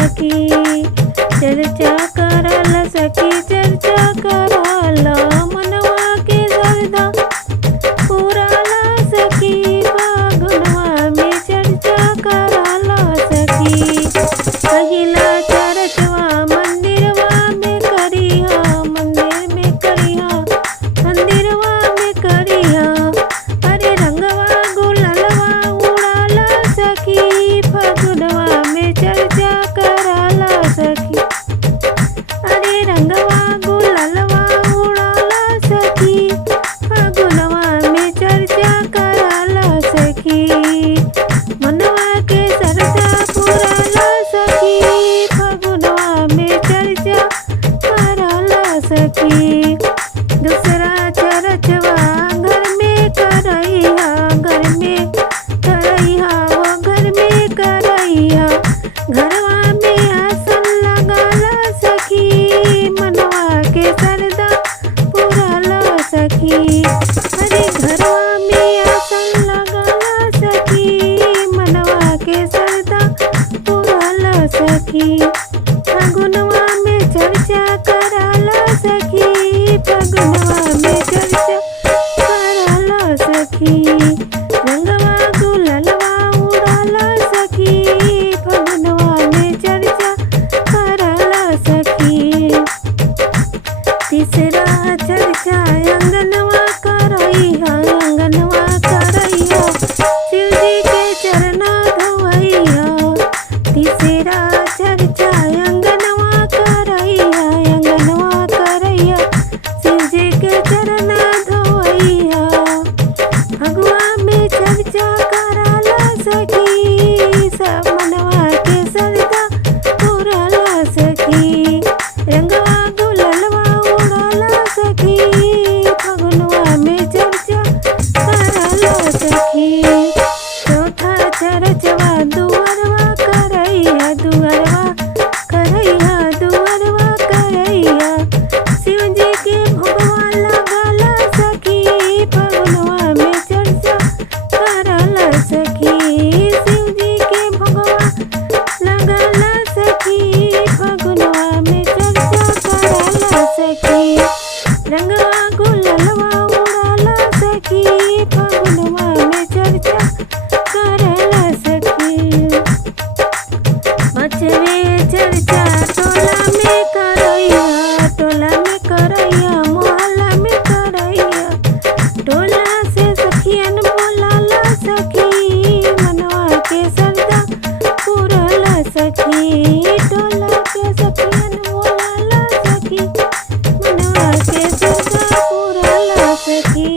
सखी। चर्चा करल सखी चर्चा करल मनवा के सरदा पुराला सखी। फागुनवा में चर्चा करल सखी। पहिला चरचवा मंदिरवा में करिहा, मंदिर में करिहा, मंदिरवा में करिहा। अरे रंगवा गुलालवा उड़ाला सखी। फागुनवा में चर्चा कराला सखी। अरे रंगवा गुलालवा उड़ाला सखी। फागुनवा में चर्चा कराला सखी। मनवा के सरदा पुराला सखी। फागुनवा में चर्चा कराला सखी। दूसरा चरचवा घर में करैहा, घर में करैहा, वो घर में करैहा। घरवा में आसन लगाला सखी। मनवा के सरदा पुराला सखी। अरे घरवा में आसन लगाला सखी। मनवा के सरदा पुराला सखी। फागुनवा में चर्चा कराला सखी। फागुनवा में चर्चा कराला सखी। रंगवा गुलालवा उड़ाला सखी। फागुनवा में चर्चा कराला सखी। तीसरा चर्चा अंगनवा करैहा, अंगनवा करैहा, शिवजी के चरना धोवैहा। तीसरा चर्चा अंगनवा करैहा, अंगनवा करैहा, शिवजी के चरना धोवैहा। फगुआ में चर्चा कराला सखी। सब मनवा के सरदा पुराला सखी। रंगवा गुलालवा उड़ाला सखी। फागुनवा में चर्चा कराला सखी। चौथा चरचवा दुअरवा करैहा, दुअरवा करैहा, दुअरवा करैहा। शिवजी के भोगवा लगाला सखी। फागुनवा में चर्चा कराला सखी। शिवजी के भोगवा लगाला सखी। फागुनवा में चर्चा कराला सखी। रंगवा गुलालवा उड़ाला सखी। फागुनवा में चर्चा कराला सखी। पाँचवे चर्चा टोला में करैहा, टोला में करैहा, मोहल्ला में करैहा। टोला से सखियन बोलाला सखी। मनवा के सरदा पुराला सखी। टोला के सखियन बोलाला सखी। मनवा के सरदा पुराला सखी।